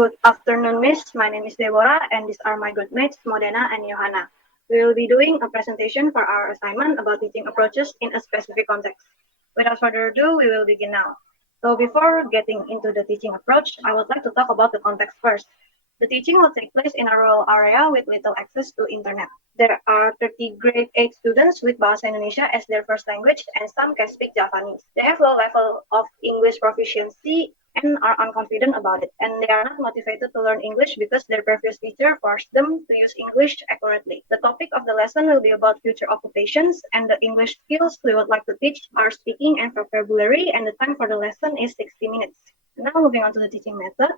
Good afternoon, Miss. My name is Deborah, and these are my good mates, Modena and Yohana. We will be doing a presentation for our assignment about teaching approaches in a specific context. Without further ado, we will begin now. So before getting into the teaching approach, I would like to talk about the context first. The teaching will take place in a rural area with little access to internet. There are 30 grade 8 students with Bahasa Indonesia as their first language and some can speak Japanese. They have low level of English proficiency and are unconfident about it. And they are not motivated to learn English because their previous teacher forced them to use English accurately. The topic of the lesson will be about future occupations, and the English skills we would like to teach are speaking and vocabulary, and the time for the lesson is 60 minutes. Now moving on to the teaching method.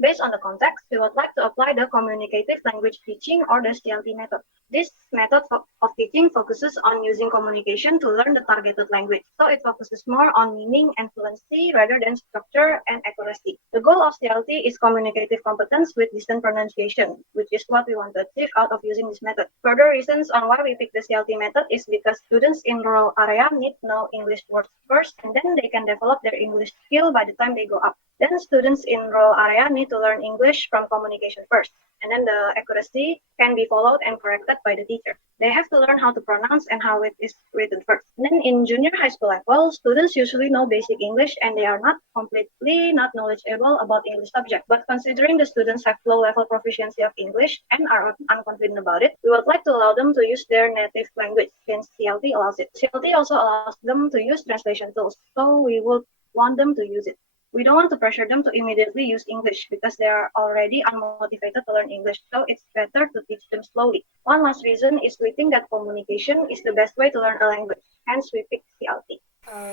Based on the context, we would like to apply the communicative language teaching or the CLT method. This method of teaching focuses on using communication to learn the targeted language. So it focuses more on meaning and fluency rather than structure and accuracy. The goal of CLT is communicative competence with distant pronunciation, which is what we want to achieve out of using this method. Further reasons on why we pick the CLT method is because students in rural area need to know English words first, and then they can develop their English skill by the time they go up. Then students in rural area need to learn English from communication first, and then the accuracy can be followed and corrected by the teacher. They have to learn how to pronounce and how it is written first. Then in junior high school level, students usually know basic English and they are not completely not knowledgeable about English subject. But considering the students have low level proficiency of English and are unconfident about it, we would like to allow them to use their native language since CLT allows it. CLT also allows them to use translation tools, so we would want them to use it. We don't want to pressure them to immediately use English because they are already unmotivated to learn English, so it's better to teach them slowly. One last reason is we think that communication is the best way to learn a language, hence we pick CLT.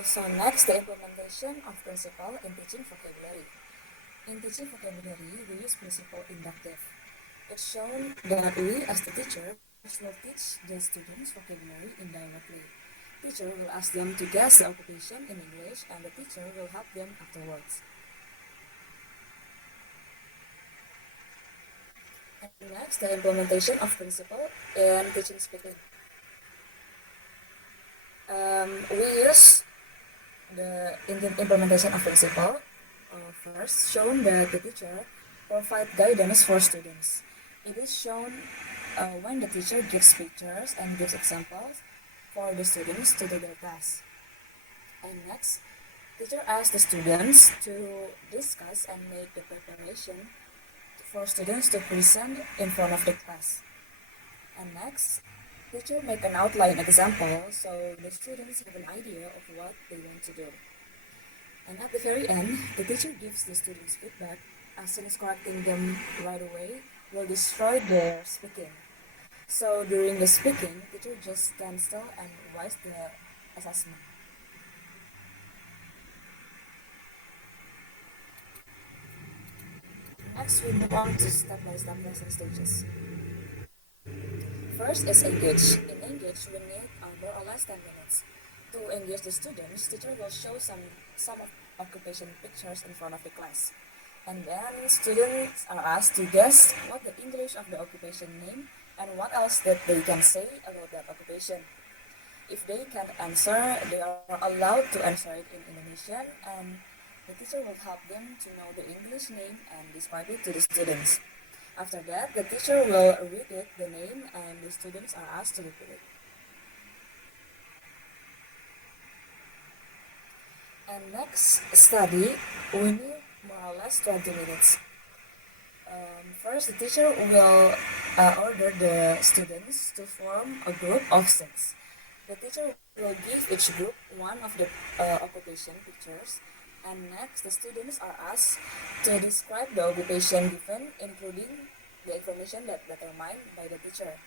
So next, the implementation of principle in teaching vocabulary. In teaching vocabulary, we use principle inductive. It's shown that we, as the teachers, will teach the students vocabulary indirectly. Teacher will ask them to guess the occupation in English, and the teacher will help them afterwards. And next, the implementation of principle in teaching speaking. We use the implementation of principle first shown that the teacher provide guidance for students. It is shown when the teacher gives pictures and gives examples for the students to do their task. And next, teacher asks the students to discuss and make the preparation for students to present in front of the class. And next, teacher make an outline example so the students have an idea of what they want to do. And at the very end, the teacher gives the students feedback as soon as correcting them right away will destroy their speaking. So during the speaking, teacher just stand still and revise the assessment. Next, we move on to step-by-step lesson stages. First is engage. In engage, we need more or less 10 minutes. To engage the students, teacher will show some occupation pictures in front of the class. And then students are asked to guess what the English of the occupation name and what else that they can say about that occupation. If they can't answer, they are allowed to answer it in Indonesian, and the teacher will help them to know the English name and describe it to the students. After that, the teacher will repeat the name and the students are asked to repeat it. And next study, we need more or less 20 minutes. First, the teacher will order the students to form a group of 6. The teacher will give each group one of the occupation pictures, and next the students are asked to describe the occupation given, including the information that determined by the teacher.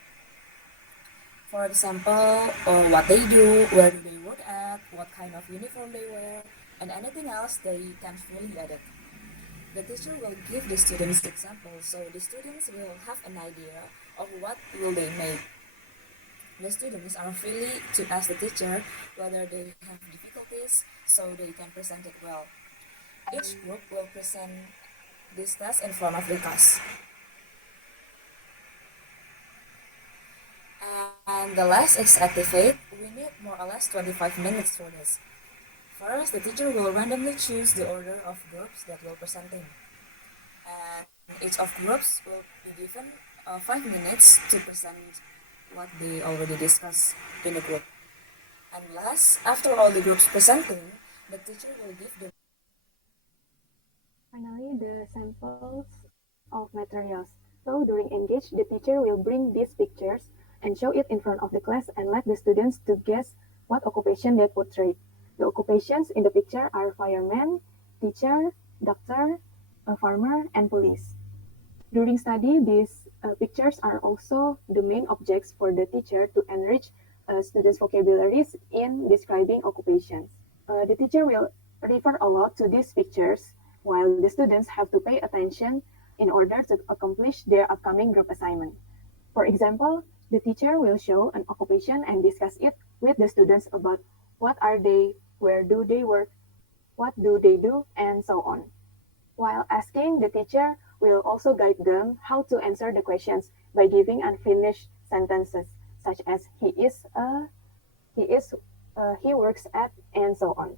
For example, what they do, where do they work at, what kind of uniform they wear, and anything else they can fully edit. The teacher will give the students examples, so the students will have an idea of what will they make. The students are free to ask the teacher whether they have difficulties, so they can present it well. Each group will present this task in front of the class. And the last is activate. We need more or less 25 minutes for this. First, the teacher will randomly choose the order of groups that will presenting. each of groups will be given 5 minutes to present what they already discussed in the group. And last, after all the groups presenting, the teacher will give the Finally, the samples of materials. So during Engage, the teacher will bring these pictures and show it in front of the class and let the students to guess what occupation they portray. The occupations in the picture are fireman, teacher, doctor, a farmer, and police. During study, these pictures are also the main objects for the teacher to enrich students' vocabularies in describing occupations. The teacher will refer a lot to these pictures, while the students have to pay attention in order to accomplish their upcoming group assignment. For example, the teacher will show an occupation and discuss it with the students about what are they, where do they work, what do they do, and so on. While asking, the teacher will also guide them how to answer the questions by giving unfinished sentences, such as he works at, and so on.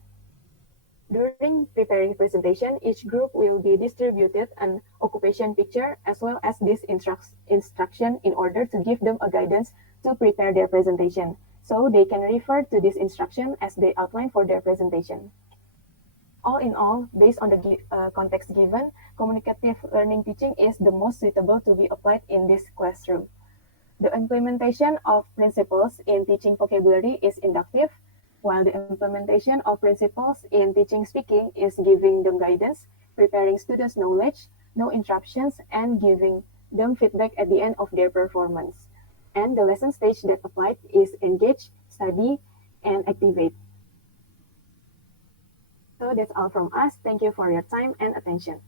During preparing presentation, each group will be distributed an occupation picture as well as this instruction in order to give them a guidance to prepare their presentation. So they can refer to this instruction as they outline for their presentation. All in all, based on the context given, communicative learning teaching is the most suitable to be applied in this classroom. The implementation of principles in teaching vocabulary is inductive, while the implementation of principles in teaching speaking is giving them guidance, preparing students' knowledge, no interruptions, and giving them feedback at the end of their performance. And the lesson stage that applied is engage, study, and activate. So that's all from us. Thank you for your time and attention.